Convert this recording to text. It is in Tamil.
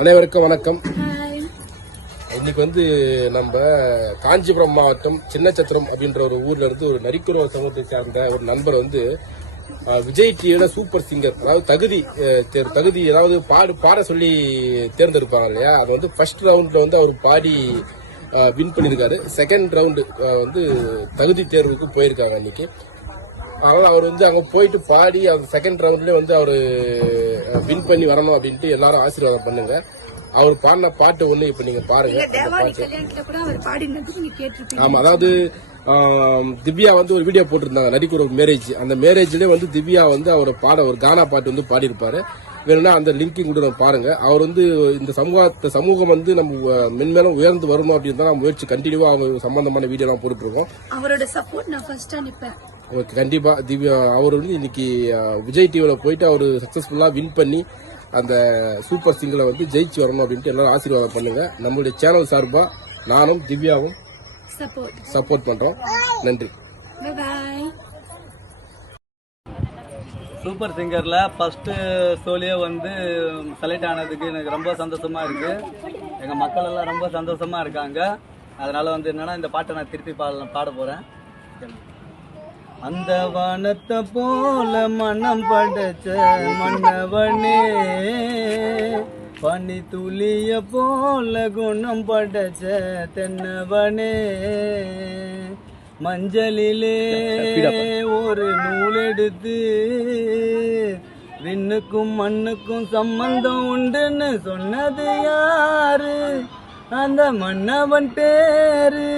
அனைவருக்கும் வணக்கம். இன்னைக்கு நம்ம காஞ்சிபுரம் மாவட்டம் சின்னச்சத்திரம் அப்படின்ற ஒரு ஊர்ல இருந்து ஒரு நரிக்குறவ சமூகத்தை சார்ந்த ஒரு நண்பர் விஜய் டிவியோட சூப்பர் சிங்கர், அதாவது தகுதி ஏதாவது பாட சொல்லி தேர்ந்தெடுப்பாங்க இல்லையா, அது ஃபர்ஸ்ட் ரவுண்ட்ல அவர் பாடி வின் பண்ணிருக்காரு. செகண்ட் ரவுண்டு தகுதி தேர்வுக்கு போயிருக்காங்க இன்னைக்கு. அதனால அவர் அங்க போயிட்டு பாடி அந்த செகண்ட் ரவுண்ட்லயே அவரு வின் பண்ணி வரணும் அப்படின்ட்டு எல்லாரும் ஆசீர்வாதம் பண்ணுங்க. அவர் பாடின பாட்டு ஒண்ணு இப்ப நீங்க பாருங்க. ஆமா, அதாவது திவ்யா ஒரு வீடியோ போட்டிருந்தாங்க, நடிக்கிற ஒரு மேரேஜ். அந்த மேரேஜ்லயே திவ்யா அவர் பாட ஒரு கானா பாட்டு பாடி இருப்பாரு. வேணும்னா அந்த லிங்கிங் கூட பாருங்க. அவர் இந்த சமூகம் நம்ம மென்மேலும் உயர்ந்து வரணும் அப்படின்னு தான் முயற்சி கண்டினியூவா அவங்க சம்பந்தமான வீடியோ எல்லாம் போட்டுட்டு இருக்கோம். அவரோட சப்போர்ட் நான் ஃபர்ஸ்டா நிப்பேன். கண்டிப்பா திவ்யா அவர் இன்னைக்கு விஜய் டிவில போயிட்டு அவர் சக்சஸ்ஃபுல்லா வின் பண்ணி அந்த சூப்பர் சிங்கரை ஜெயிச்சு வரணும் அப்படின்ட்டு எல்லாரும் ஆசீர்வாதம் பண்ணுங்க. நம்மளுடைய சேனல் சார்பா நானும் திவ்யாவும் சப்போர்ட் பண்றோம். நன்றி. சூப்பர் சிங்கர்ல ஃபர்ஸ்ட் ஷோலயே செலக்ட் ஆனதுக்கு எனக்கு ரொம்ப சந்தோஷமா இருக்கு. எங்க மக்கள் எல்லாம் ரொம்ப சந்தோஷமா இருக்காங்க. அதனால என்னன்னா இந்த பாட்டை நான் திருப்பி பாட போறேன். அந்த வானத்தை போல மனம் படைச்ச மன்னவனே, பனி துளிய போல குணம் படைச்ச தென்னவனே, மஞ்சளிலே ஒரு நூல் எடுத்து விண்ணுக்கும் மண்ணுக்கும் சம்பந்தம் உண்டுன்னு சொன்னது யாரு? அந்த மன்னவன் பேரு